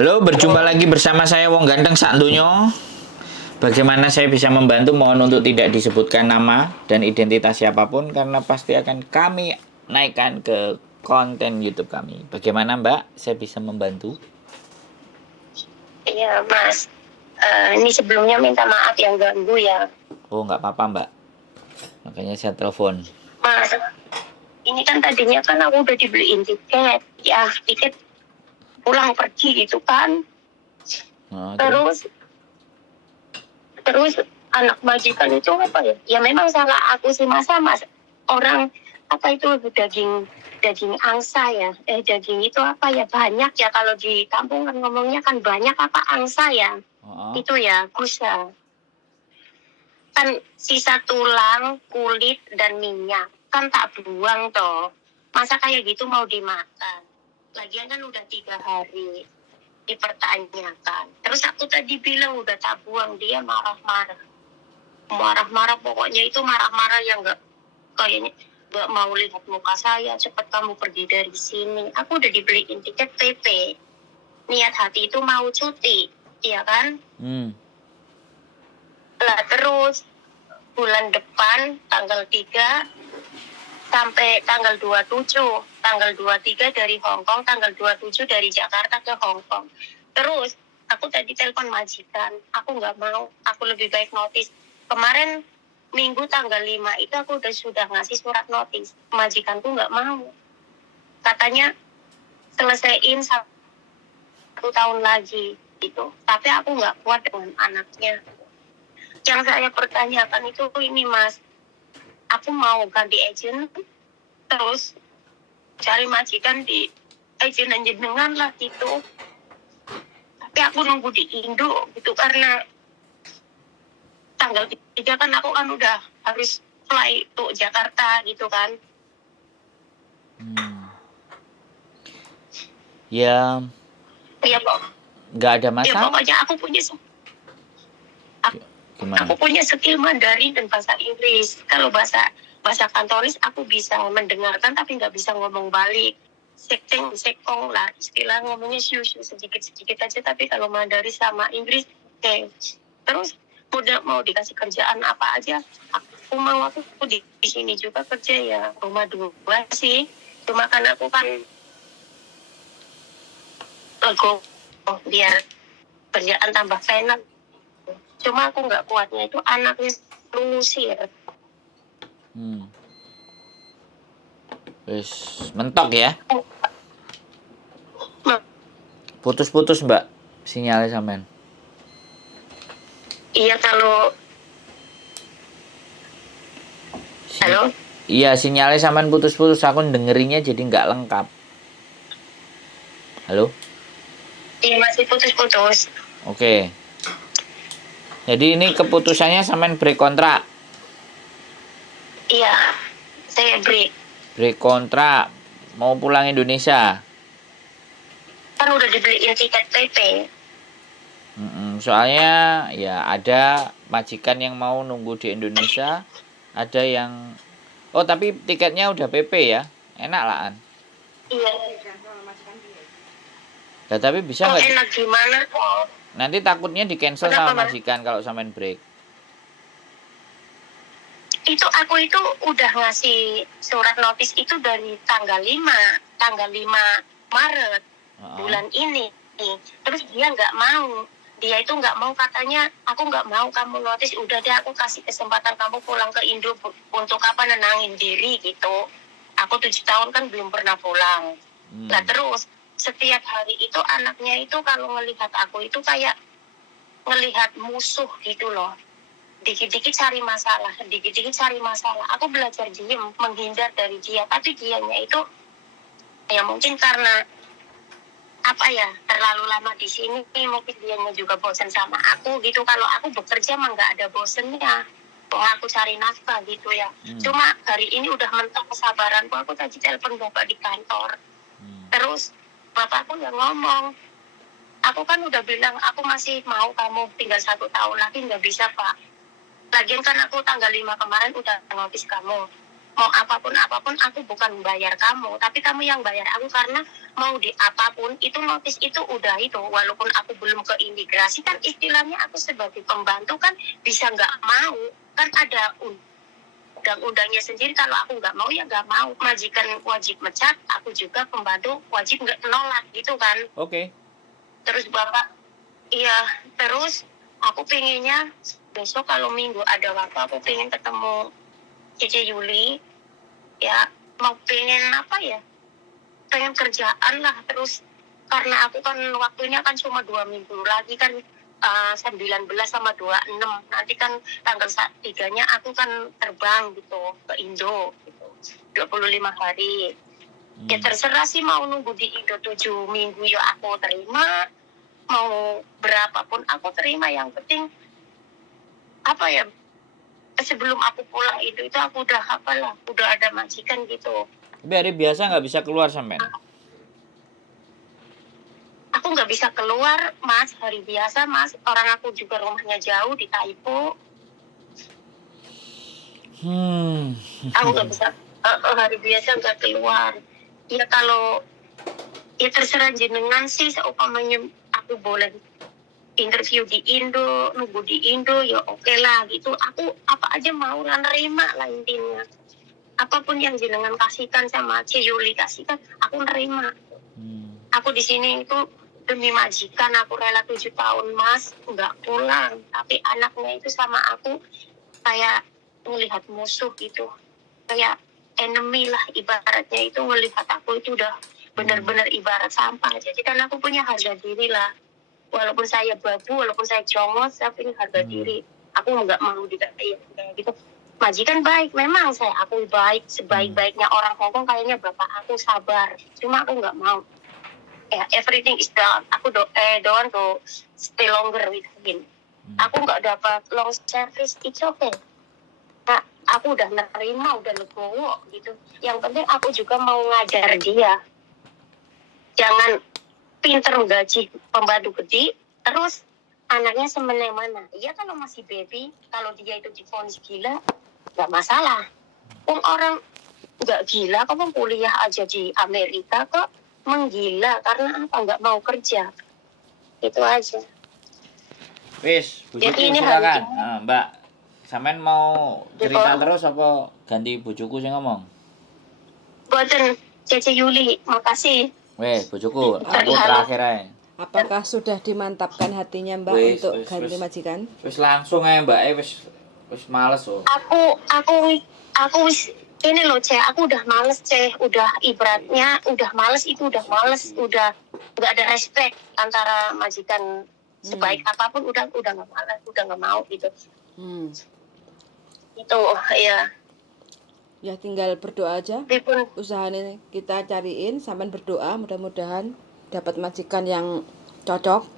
Halo, berjumpa lagi bersama saya Wong Ganteng Sakdonyo. Bagaimana saya bisa membantu? Mohon untuk tidak disebutkan nama dan identitas siapapun karena pasti akan kami naikkan ke konten YouTube kami. Bagaimana Mbak? Saya bisa membantu? Iya, Mas. Ini sebelumnya minta maaf yang ganggu ya. Oh, nggak apa-apa Mbak. Makanya saya telepon. Mas, ini kan tadinya kan aku udah dibeliin tiket. Ya, tiket pulang pergi gitu kan. Oh, Terus anak majikan itu apa ya? Ya memang salah aku sih, masa Mas. Orang apa itu daging angsa ya. Daging itu apa ya, banyak ya, kalau di kampung kan ngomongnya kan banyak apa angsa ya. Itu ya, kusa. Kan sisa tulang, kulit, dan minyak. Kan tak buang toh. Masa kayak gitu mau dimakan? Lagian kan udah 3 hari dipertanyakan. Terus aku tadi bilang udah tak buang, dia marah-marah. Marah-marah, pokoknya itu marah-marah yang kayaknya gak mau lihat muka saya. Cepat kamu pergi dari sini. Aku udah dibeliin tiket PP. Niat hati itu mau cuti, iya kan? Lah terus bulan depan tanggal 3 sampai tanggal 27. Tanggal 23 dari Hong Kong, tanggal 27 dari Jakarta ke Hong Kong. Terus aku tadi telepon majikan, aku nggak mau, aku lebih baik notis. Kemarin Minggu tanggal 5 itu aku sudah ngasih surat notis. Majikanku nggak mau. Katanya selesaiin 1 tahun lagi gitu. Tapi aku nggak kuat dengan anaknya. Yang saya pertanyakan itu ini Mas, aku mau ganti agent, terus cari majikan di agent jenengan lah gitu. Tapi aku nunggu di Indo gitu karena tanggal 3 kan aku kan udah harus fly ke Jakarta gitu kan. Ya, nggak ada masalah. Ya pokoknya aku punya Gimana? Aku punya skill Mandarin dan bahasa Inggris. Kalau bahasa kantoris aku bisa mendengarkan tapi nggak bisa ngomong balik. Sekong lah, istilah ngomongnya syushu sedikit aja. Tapi kalau Mandarin sama Inggris, terus udah mau dikasih kerjaan apa aja, aku di sini juga kerja ya, rumah 2 sih. Cuma kan aku kan lego biar kerjaan tambah enak. Cuma aku nggak kuatnya itu anaknya ngusir. Wis mentok ya. Putus-putus Mbak sinyalnya sampean. Iya kalau halo? Iya sinyalnya sampean putus-putus, aku dengerinnya jadi nggak lengkap. Halo? Iya masih putus-putus. Oke. Jadi ini keputusannya sampean break kontrak. Iya, saya break. Break kontrak, mau pulang Indonesia. Kan udah dibeliin tiket PP. Soalnya ya ada majikan yang mau nunggu di Indonesia, ada yang tapi tiketnya udah PP ya, enak lah An. Iya. Ya tapi bisa nggak? Enak gimana kok? Nanti takutnya di cancel sama majikan kalau sampean break. Itu aku itu udah ngasih surat notis itu dari tanggal 5 Maret bulan ini. Terus dia nggak mau. Dia itu nggak mau, katanya aku nggak mau kamu notis, udah deh aku kasih kesempatan kamu pulang ke Indo untuk apa, nenangin diri gitu. Aku 7 tahun kan belum pernah pulang. Nah terus setiap hari itu anaknya itu kalau ngelihat aku itu kayak ngelihat musuh gitu loh. Dikit-dikit cari masalah. Aku belajar diem, menghindar dari dia. Tapi dianya itu ya mungkin karena apa ya, terlalu lama di sini, mungkin dianya juga bosan sama aku gitu. Kalau aku bekerja mah nggak ada bosennya. Aku cari nafkah gitu ya. Cuma hari ini udah mentok kesabaranku. Aku tadi telepon bapak di kantor. Terus bapakku yang ngomong, aku kan udah bilang aku masih mau kamu tinggal 1 tahun lagi, nggak bisa Pak. Lagian kan aku tanggal 5 kemarin udah notis kamu. mau apapun aku bukan bayar kamu, tapi kamu yang bayar aku, karena mau di apapun itu notis itu udah itu, walaupun aku belum ke imigrasi kan istilahnya aku sebagai pembantu kan bisa nggak mau, kan ada undang-undangnya sendiri, kalau aku nggak mau ya nggak mau, majikan wajib mecat, aku juga pembantu wajib nggak menolak gitu kan. Oke. Terus bapak, iya, terus aku pengennya besok kalau minggu ada waktu aku pengen ketemu Cece Yuli, ya mau pengen apa ya, pengen kerjaan lah. Terus karena aku kan waktunya kan cuma 2 minggu lagi kan, 19 sama 26 nanti kan tanggal 3-nya aku kan terbang gitu ke Indo gitu, 25 hari. Ya terserah sih, mau nunggu di Indo 7 minggu ya aku terima, mau berapapun aku terima, yang penting apa ya, sebelum aku pulang itu aku udah udah ada majikan gitu. Tapi hari biasa nggak bisa keluar sampean? Aku nggak bisa keluar mas, hari biasa mas, orang aku juga rumahnya jauh di Taipo. Aku nggak bisa hari biasa nggak keluar. Ya kalau ya terserah jenengan sih, seumpamanya aku boleh interview di Indo, nunggu di Indo ya oke lah gitu. Aku apa aja mau lah, nerima lah intinya. Apapun yang jenengan kasihkan sama Yuli kasihkan, aku nerima. Aku di sini itu demi majikan, aku rela 7 tahun mas nggak pulang, tapi anaknya itu sama aku kayak melihat musuh gitu, kayak enemy lah ibaratnya. Itu melihat aku itu udah benar-benar ibarat sampah. Jadi kan aku punya harga diri lah, walaupun saya babu, walaupun saya congos, tapi ini harga diri. Aku nggak mau dikatain kayak gitu. Majikan baik, memang saya akui baik, sebaik-baiknya orang Hongkong kayaknya bapak aku sabar, cuma aku nggak mau. Ya, everything is done. Aku don't want to stay longer with him. Aku nggak dapat long service, it's okay. Nah, aku udah nerima, udah legowo gitu. Yang penting aku juga mau ngajar dia. Jangan pinter gaji pembantu gede, terus anaknya semena-mena. Iya kalau masih baby, kalau dia itu divonis gila, nggak masalah. Orang nggak gila, kamu kuliah aja di Amerika kok menggila karena apa, nggak mau kerja, itu aja. Wis, bujuku Jadi ini silakan. hari Nah, Mbak, sampean mau cerita Betul. terus apa ganti bujuku sing ngomong? Boten Cece Yuli, makasih. Wes, bujuku, aku terakhir aja. Apakah sudah dimantapkan hatinya Mbak Wis, untuk wis, ganti wis. majikan? Wis langsung aja Mbak, wis males oh. Aku wis ini loh Ceh, aku udah males Ceh, udah ibaratnya udah males, udah nggak ada respect antara majikan sebaik apapun, udah nggak males, udah nggak mau gitu. Itu ya. Ya tinggal berdoa aja. Meskipun Usaha ini kita cariin, sampai berdoa mudah-mudahan dapat majikan yang cocok,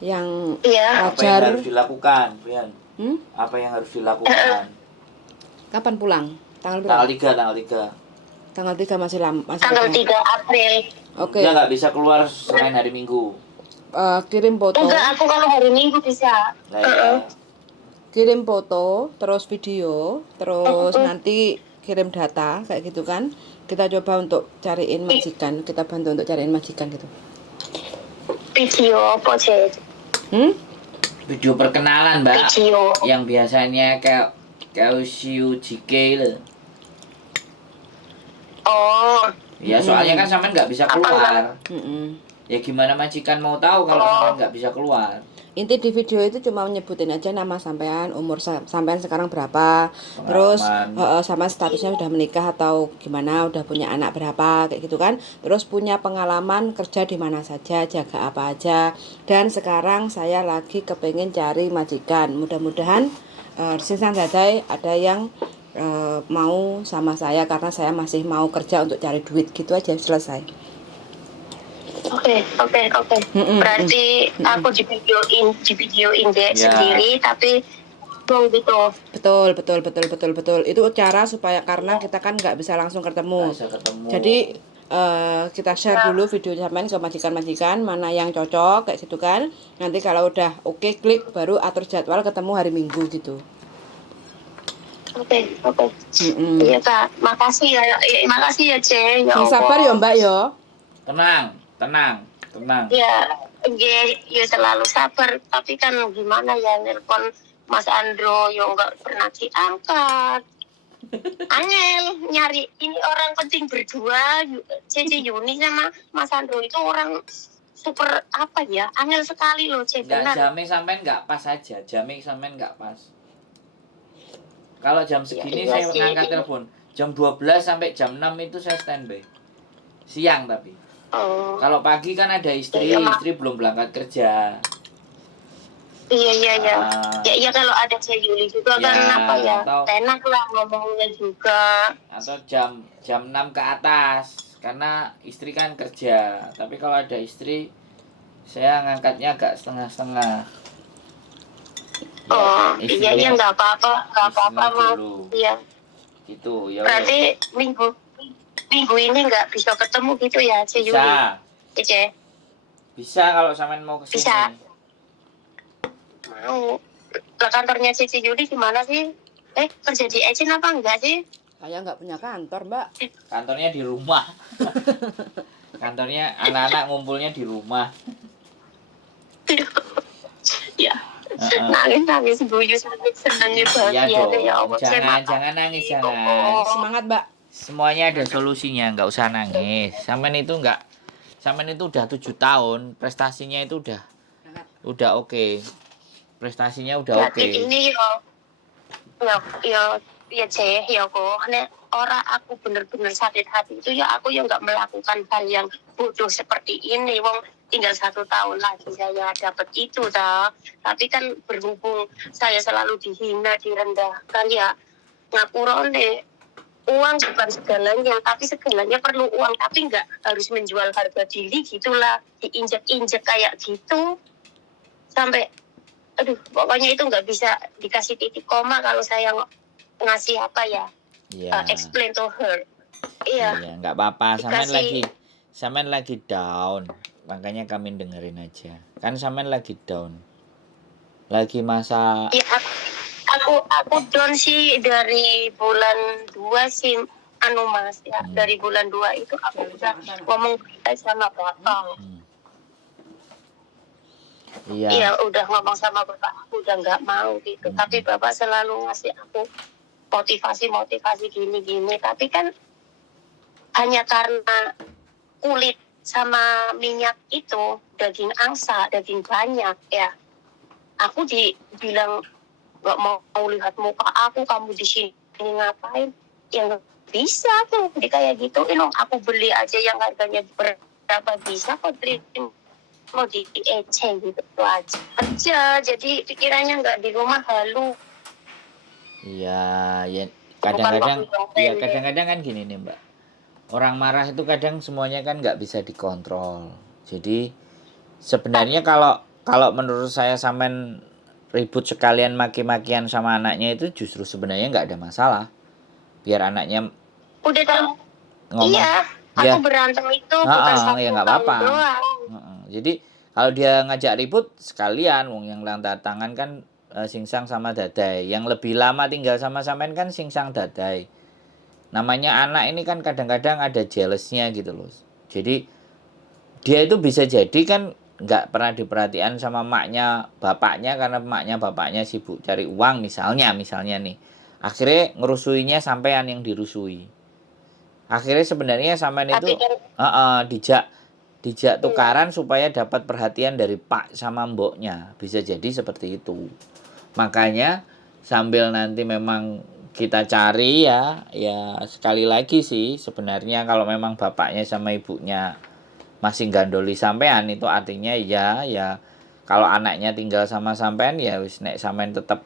yang iya. Apa yang wajar. harus dilakukan, Brian? Apa yang harus dilakukan? Kapan pulang? Tanggal berapa? Tanggal 3. Tanggal 3 masih lama. Tanggal 3 April. Oke. Dia nggak bisa keluar selain hari Minggu. Kirim foto. Enggak, aku kalau hari Minggu bisa. Nah, ya. Kirim foto, terus video, terus nanti kirim data kayak gitu kan. Kita coba untuk cariin majikan, kita bantu untuk cariin majikan gitu. Video apa sih? Video perkenalan Mbak. Video. Yang biasanya kayak JK loh. Oh, Ya soalnya kan sampean nggak bisa keluar. Ya gimana majikan mau tahu kalau sampean nggak bisa keluar? Inti di video itu cuma nyebutin aja nama sampean, umur sampean sekarang berapa, terus sama statusnya udah menikah atau gimana, udah punya anak berapa kayak gitu kan, terus punya pengalaman kerja di mana saja, jaga apa aja, dan sekarang saya lagi kepengen cari majikan, mudah-mudahan Sinsan Dadai ada yang mau sama saya karena saya masih mau kerja untuk cari duit, gitu aja, selesai. Oke. Berarti aku di videoin dia sendiri, tapi gitu. Betul. Itu cara supaya, karena kita kan nggak bisa langsung ketemu. Jadi kita share dulu video sampean ke majikan-majikan mana yang cocok kayak gitu kan. Nanti kalau udah oke, klik baru atur jadwal ketemu hari Minggu gitu. Oke. Iya Kak, makasih ya, makasih ya Ce. Ya Yang Allah. sabar ya Mbak yo. Tenang. Ya, ya selalu sabar. Tapi kan gimana ya nelpon Mas Andro yang nggak pernah diangkat. Angel nyari ini orang penting berdua. Cici Yuni sama Mas Andro itu orang super apa ya? Angel sekali loh Ce. Enggak, Benar. jamnya sampean enggak pas aja. Jamnya sampean enggak pas. Kalau jam segini iya saya sih. ngangkat telepon. Jam 12 sampai jam 6 itu saya standby. Siang tapi. Oh. Kalau pagi kan ada istri belum berangkat kerja. Iya. Ah, Ya kalau ada Ce Yuli juga ya, kan apa ya? atau- Enak lah ngomongnya juga. Atau jam 6 ke atas karena istri kan kerja. Tapi kalau ada istri saya ngangkatnya agak setengah-setengah. Oh, istrinya- iya nggak apa-apa istrinya Mas. dulu. Iya. Gitu ya. Berarti minggu ini nggak bisa ketemu gitu ya, Ce Yuli? Bisa. Ce? Bisa kalau sampean mau kesini. Bisa. Mau. Lah kantornya Cici Yuli di mana sih? Kerja di Ecin apa enggak sih? Saya nggak punya kantor Mbak. Kantornya di rumah. Kantornya anak-anak ngumpulnya di rumah. Ya. Heeh. Nangis guyu sampai senangnya Iya bahagia dong. deh ya Allah. Ce, Jangan nangis, jangan. Oh. Semangat Mbak. Semuanya ada solusinya, nggak usah nangis. Sampean itu udah 7 tahun, prestasinya itu udah oke. Prestasinya udah oke. Berarti ini ya Ce, ya kok. Nek orang aku bener-bener sakit hati itu ya aku yang nggak melakukan hal yang bodoh seperti ini. Wong tinggal 1 tahun lagi saya dapat itu dah. Tapi kan berhubung saya selalu dihina, direndahkan ya ngapurone. Uang bukan segalanya, tapi segalanya perlu uang. Tapi nggak harus menjual harga diri gitulah, diinjek-injek kayak gitu sampai pokoknya itu nggak bisa dikasih titik koma kalau saya ngasih apa ya, Iya. explain to her. Iya. Iya, nggak apa-apa. Dikasih- Sampean lagi down. Makanya kami dengerin aja. Kan sampean lagi down. Lagi masa Ya, aku down sih dari bulan 2 sih Mas ya. Dari bulan 2 itu aku udah ngomong sama bapak. Iya. Iya, udah ngomong sama bapak, aku udah nggak mau gitu. Tapi bapak selalu ngasih aku motivasi gini. Tapi kan hanya karena kulit sama minyak itu, daging angsa, daging banyak ya. Aku dibilang nggak mau lihat muka aku, kamu di sini ngapain? Ya nggak bisa tuh, jadi kayak gitu. Aku beli aja yang harganya berapa bisa kok beli mau di eceng gitu aja. Jadi pikirannya nggak di rumah halu. Iya, ya Bukan waktu kadang-kadang kan gini nih, Mbak. Orang marah itu kadang semuanya kan nggak bisa dikontrol. Jadi sebenarnya kalau menurut saya sampean ribut sekalian maki-makian sama anaknya itu justru sebenarnya nggak ada masalah. Biar anaknya udah tahu. ngomong. Iya, Ya. aku berantem itu bukan satu Ya nggak tahun apa-apa. doang. Jadi kalau dia ngajak ribut sekalian, wong yang lantar tangan kan singsang sama dadai. Yang lebih lama tinggal sama sampean kan singsang dadai. Namanya anak ini kan kadang-kadang ada jealousnya gitu loh. Jadi dia itu bisa jadi kan nggak pernah diperhatikan sama maknya bapaknya karena maknya bapaknya sibuk cari uang misalnya nih. Akhirnya ngerusuinya sampean yang dirusui. Akhirnya sebenarnya sampean itu dijak tukaran supaya dapat perhatian dari pak sama mboknya. Bisa jadi seperti itu. Makanya sambil nanti memang kita cari ya sekali lagi sih sebenarnya kalau memang bapaknya sama ibunya masih gandoli sampean itu artinya ya kalau anaknya tinggal sama sampean ya wis nek sampean tetep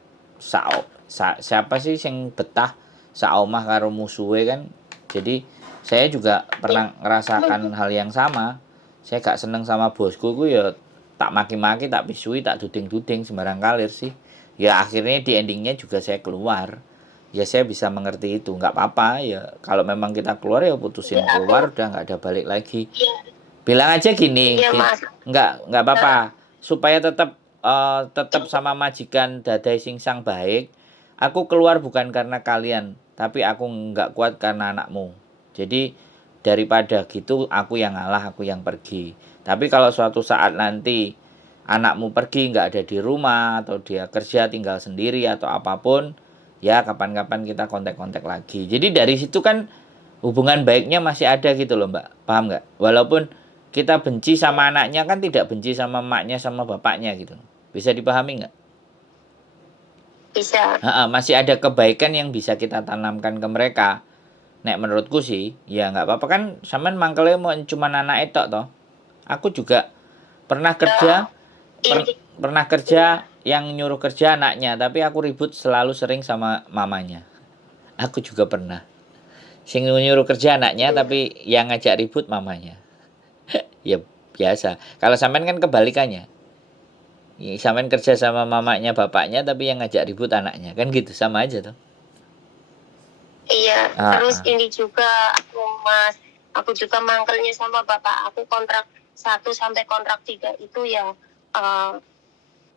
siapa sih sing betah saomah karo musuhe kan. Jadi saya juga pernah ngerasakan hal yang sama. Saya gak seneng sama bosku ku ya tak maki-maki, tak pisui, tak duding-duding sembarang kalir sih. Ya akhirnya di endingnya juga saya keluar. Ya saya bisa mengerti itu, nggak apa-apa ya. Kalau memang kita keluar ya putusin keluar, udah nggak ada balik lagi. Bilang aja gini, nggak apa-apa. Supaya tetap sama majikan dadai singsang baik. aku keluar bukan karena kalian, tapi aku nggak kuat karena anakmu. Jadi daripada gitu aku yang ngalah, aku yang pergi. Tapi kalau suatu saat nanti anakmu pergi nggak ada di rumah atau dia kerja tinggal sendiri atau apapun, ya kapan-kapan kita kontak-kontak lagi. Jadi dari situ kan hubungan baiknya masih ada gitu loh Mbak, paham nggak? Walaupun kita benci sama anaknya kan tidak benci sama emaknya sama bapaknya gitu. Bisa dipahami nggak? Bisa. Masih ada kebaikan yang bisa kita tanamkan ke mereka. Nek menurutku sih, ya nggak apa-apa kan. Sampean mangkele mau cuma anak etok toh. Aku juga pernah kerja, pernah kerja yang nyuruh kerja anaknya, tapi aku ribut selalu sering sama mamanya. Aku juga pernah. Sing nyuruh kerja anaknya, tapi yang ngajak ribut mamanya. Ya biasa. Kalau sampean kan kebalikannya. Ya, sampean kerja sama mamanya, bapaknya, tapi yang ngajak ribut anaknya. Kan gitu, sama aja tuh. Iya, terus ini juga aku juga mangkelnya sama bapak aku kontrak 1 sampai kontrak 3 itu ya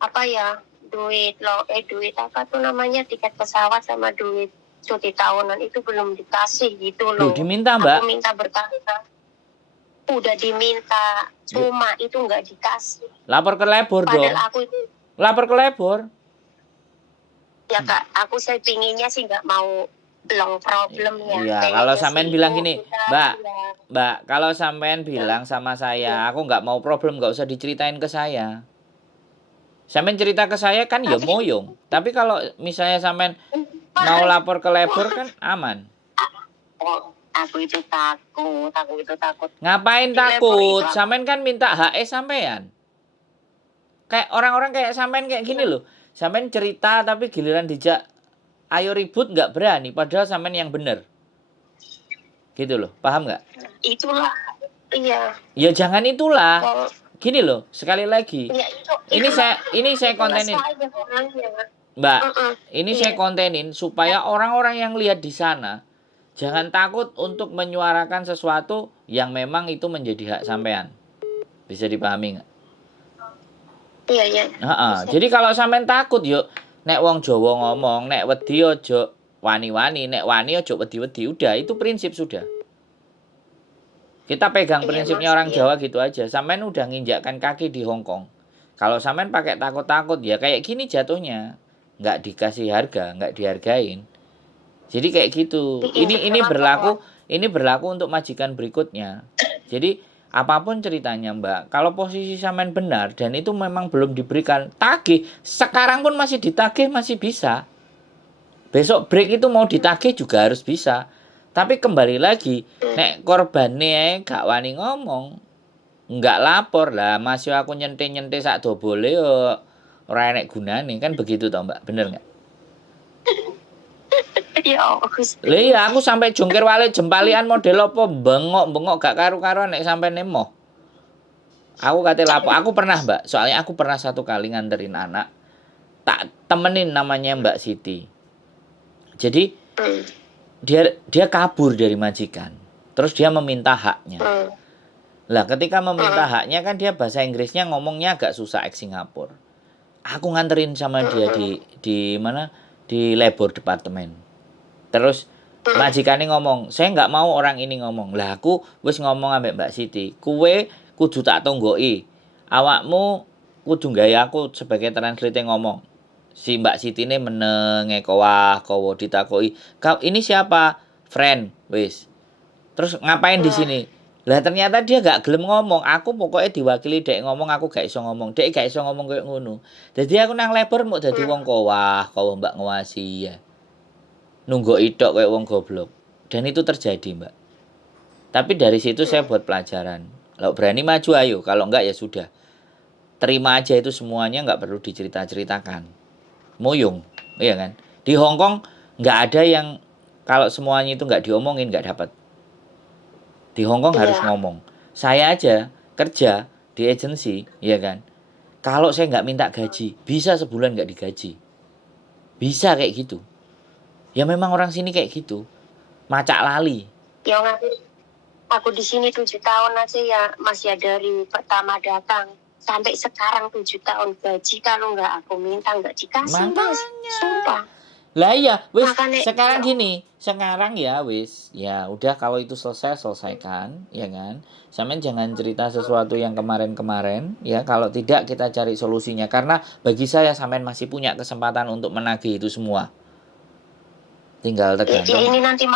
apa ya, duit apa tuh namanya, tiket pesawat sama duit cuti tahunan itu belum dikasih gitu loh. Diminta Mbak? Aku minta berkali-kali. Udah diminta, cuma itu nggak dikasih. Lapor ke labor dong. Padahal aku itu. Lapor ke labor. Ya Kak, saya pinginnya sih nggak mau long problem ya. Iya, kalau sampean bilang gini, Mbak, kalau sampean bilang sama saya, aku nggak mau problem, nggak usah diceritain ke saya. Sampean cerita ke saya kan ya moyong. Tapi kalau misalnya sampean mau lapor ke labor kan aman. Aku itu takut. Ngapain takut? Sampean kan minta HE sampean. Kayak orang-orang kayak sampean kayak gini loh. Sampean cerita tapi giliran dijak ayo ribut nggak berani. Padahal sampean yang bener. Gitu loh. Paham nggak? Itulah. Iya. Ya jangan itulah. Gini loh. Sekali lagi. Ya, ini saya kontenin. Mbak, ini saya kontenin supaya orang-orang yang lihat di sana jangan takut untuk menyuarakan sesuatu yang memang itu menjadi hak sampean. Bisa dipahami nggak? Iya. Jadi kalau sampean takut yuk, nek wong Jawa ngomong, nek wedi aja wani-wani, nek wani aja wedi-wedi. Udah, itu prinsip sudah. Kita pegang prinsipnya orang Jawa gitu aja. Sampean udah nginjakkan kaki di Hong Kong. Kalau sampean pakai takut-takut ya kayak gini jatuhnya. Nggak dikasih harga, nggak dihargain. Jadi kayak gitu. Ini berlaku untuk majikan berikutnya. Jadi apapun ceritanya Mbak, kalau posisi sampean benar dan itu memang belum diberikan, tagih. Sekarang pun masih ditagih, masih bisa. Besok break itu mau ditagih juga harus bisa. Tapi kembali lagi, nek korbannya gak wani ngomong, nggak lapor lah, masih aku nyente-nyente sak dobole yo ora enek gunane, kan begitu toh Mbak, bener nggak? Iya, aku sampai jungkir wale jempalian model apa bengok-bengok gak karu-karuan nek sampai nemo. Aku kate lapor, aku pernah Mbak, soalnya aku pernah satu kali nganterin anak, tak temenin namanya Mbak Siti. Jadi dia kabur dari majikan, terus dia meminta haknya. Lah ketika meminta haknya kan dia bahasa Inggrisnya ngomongnya agak susah ex Singapura. Aku nganterin sama dia di mana, di labor departemen. Terus majikannya ngomong, saya nggak mau orang ini ngomong. Lah aku wis ngomong ambek Mbak Siti, kue kudu tak tonggoki, awakmu kudu gawe aku sebagai translator ngomong. Si Mbak Siti ini menenge kowo ditakoki, kau ini siapa? Friend, wis. Terus ngapain di sini? Lah ternyata dia gak gelem ngomong. Aku pokoknya diwakili dek ngomong, aku gak iso ngomong. Dek gak iso ngomong kayak ngono. Jadi aku nang labor mau dadi wong kowo Mbak ngawasi ya. Nunggu idok kayak wong goblok. Dan itu terjadi Mbak. Tapi dari situ saya buat pelajaran. Kalau berani maju ayo, kalau enggak ya sudah. Terima aja itu semuanya, nggak perlu dicerita-ceritakan. Moyong, iya kan? Di Hong Kong nggak ada yang kalau semuanya itu nggak diomongin nggak dapat. Di Hong Kong harus ngomong. Saya aja kerja di agensi, iya kan? Kalau saya nggak minta gaji, bisa sebulan nggak digaji. Bisa kayak gitu. Ya memang orang sini kayak gitu. Macak lali. Ya aku di sini 7 tahun aja ya, masih dari pertama datang sampai sekarang 7 tahun gaji kalau nggak aku minta nggak dikasih. Mas. Sumpah. Lah iya, wis Makanya- sekarang gini, sekarang ya wis, ya udah kalau itu selesaikan, ya kan. Sampean jangan cerita sesuatu yang kemarin-kemarin, ya. Kalau tidak kita cari solusinya karena bagi saya sampean masih punya kesempatan untuk menagih itu semua. Tinggal Ya, tergantung. ini nanti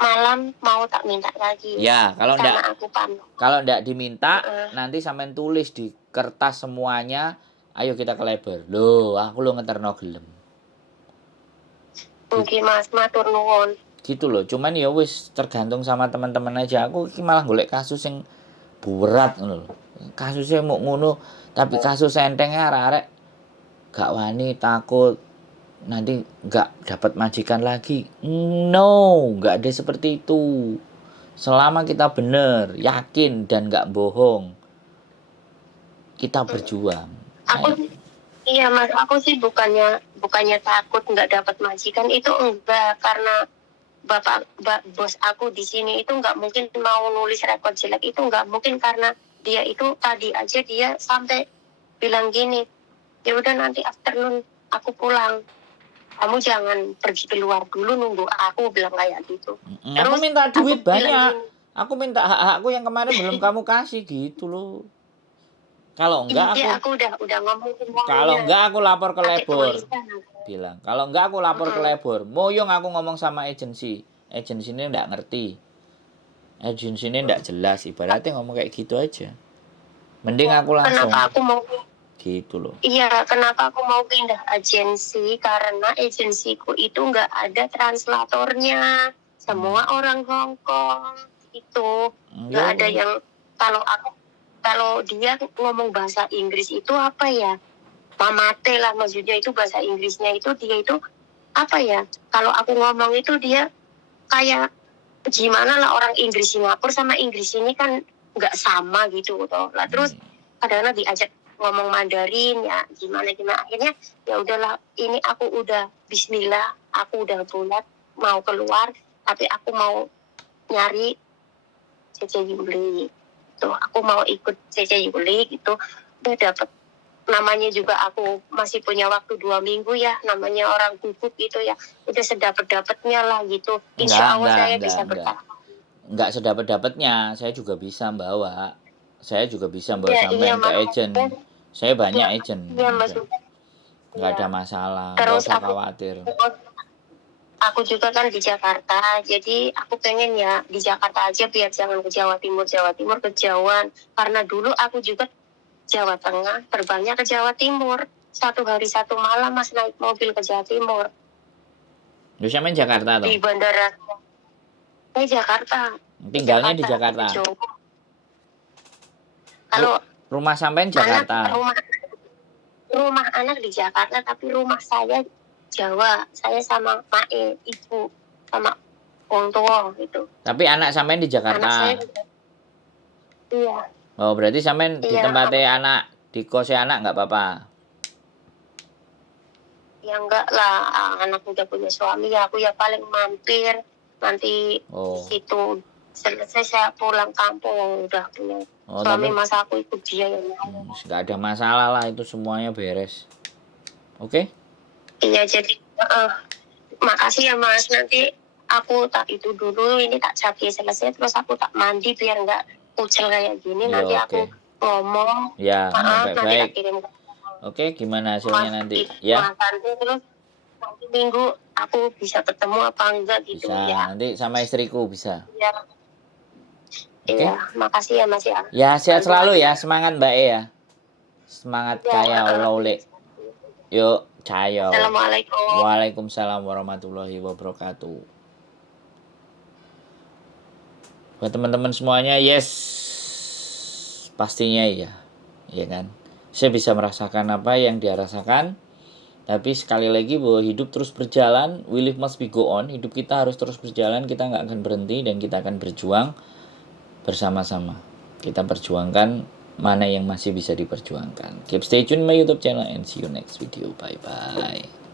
malam mau tak minta lagi. Ya, kalau Sama ndak aku pamit. kalau ndak diminta, Heeh. nanti sampean tulis di kertas semuanya, ayo kita ke labor. Loh, aku lo ngeterno gelem. Mungkin Mas matur nuwun. Gitu loh, cuman ya wis tergantung sama teman-teman aja. Aku iki malah golek kasus yang berat ngono lho. Kasusnya mau ngono, tapi kasus entengnya arek-arek gak wani, takut nanti gak dapat majikan lagi. No, gak ada seperti itu. Selama kita bener, yakin dan gak bohong, kita berjuang. Aku iya Mas, aku sih bukannya takut nggak dapat majikan, itu enggak, karena bos aku di sini itu nggak mungkin mau nulis rekod jelek, itu nggak mungkin, karena dia itu tadi aja dia sampai bilang gini, ya udah nanti afternoon aku pulang, kamu jangan pergi keluar dulu, nunggu aku, bilang kayak gitu. Aku minta duit aku bilang banyak. gini, Aku minta hak-hakku yang kemarin belum kamu kasih gitu loh. Kalau enggak iya, aku aku udah ngomong semuanya. kalau enggak aku lapor ke Pakai labor. tulisan. Bilang, kalau enggak aku lapor ke labor. Moyong aku ngomong sama agensi. Agensi ini enggak ngerti. Agensi ini enggak jelas, ibaratnya ngomong kayak gitu aja. Mending aku langsung Kenapa aku mau gitu loh. Iya, kenapa aku mau pindah agensi? Karena agensiku itu nggak ada translatornya. Semua orang Hong Kong itu nggak ada yang, kalau dia ngomong bahasa Inggris itu apa ya? Mamate lah, maksudnya itu bahasa Inggrisnya itu dia itu apa ya? Kalau aku ngomong itu dia kayak gimana lah, orang Inggris Singapura sama Inggris ini kan nggak sama gitu toh. Lah terus kadang-kadang diajak ngomong Mandarin ya gimana akhirnya ya udahlah, ini aku udah bismillah, aku udah bulat mau keluar, tapi aku mau nyari CC Yuli tuh, aku mau ikut CC Yuli gitu. Udah dapet, namanya juga aku masih punya waktu 2 minggu ya, namanya orang gugup gitu ya, udah sedapat-dapatnya lah gitu. Insya Allah saya bisa bertahan. Enggak sedapat-dapatnya, saya juga bisa bawa. Saya juga bisa bawa Ya, sampean ke agent. Saya banyak agent. Iya, maksudnya Enggak ada masalah, terus enggak usah khawatir. Aku juga kan di Jakarta, jadi aku pengen ya di Jakarta aja, biar jangan ke Jawa Timur kejauhan. Karena dulu aku juga Jawa Tengah, terbangnya ke Jawa Timur. 1 hari 1 malam Mas naik mobil ke Jawa Timur. Lu sampean Jakarta toh? Di bandara. Jakarta. Tinggalnya di Jakarta. Kalau rumah sampean Jakarta. Rumah anak di Jakarta, tapi rumah saya Jawa. Saya sama Mae, ibu, sama orang tua gitu. Tapi anak sampean di Jakarta. Anak saya iya. Oh, berarti sampean di tempatnya anak, di kosnya anak nggak apa-apa? Ya enggak lah, anak udah punya suami ya, aku ya paling mampir nanti di situ. Selesai saya pulang kampung, udah punya suami, masa aku ikut dia ya. Nggak ada masalah lah, itu semuanya beres. Oke? Iya, jadi makasih ya Mas, nanti aku tak itu dulu, ini tak cabai selesai, terus aku tak mandi biar nggak kucel kayak gini. Nanti aku ngomong. Ya, baik. Kirim. Oke, gimana hasilnya nanti? Ya. Terus nanti minggu aku bisa ketemu apa enggak gitu bisa, ya. Nanti sama istriku bisa. Iya. Iya, makasih ya Mas ya. Ya, sehat selalu ya, semangat Mbak E ya. Semangat kaya lole. Yuk, cayo. Assalamualaikum. Waalaikumsalam warahmatullahi wabarakatuh. Buat teman-teman semuanya, yes. Pastinya iya. Iya kan? Saya bisa merasakan apa yang dia rasakan. Tapi sekali lagi bahwa hidup terus berjalan, we live must be go on. Hidup kita harus terus berjalan, kita nggak akan berhenti dan kita akan berjuang bersama-sama. Kita perjuangkan mana yang masih bisa diperjuangkan. Keep stay tune my YouTube channel and see you next video. Bye bye.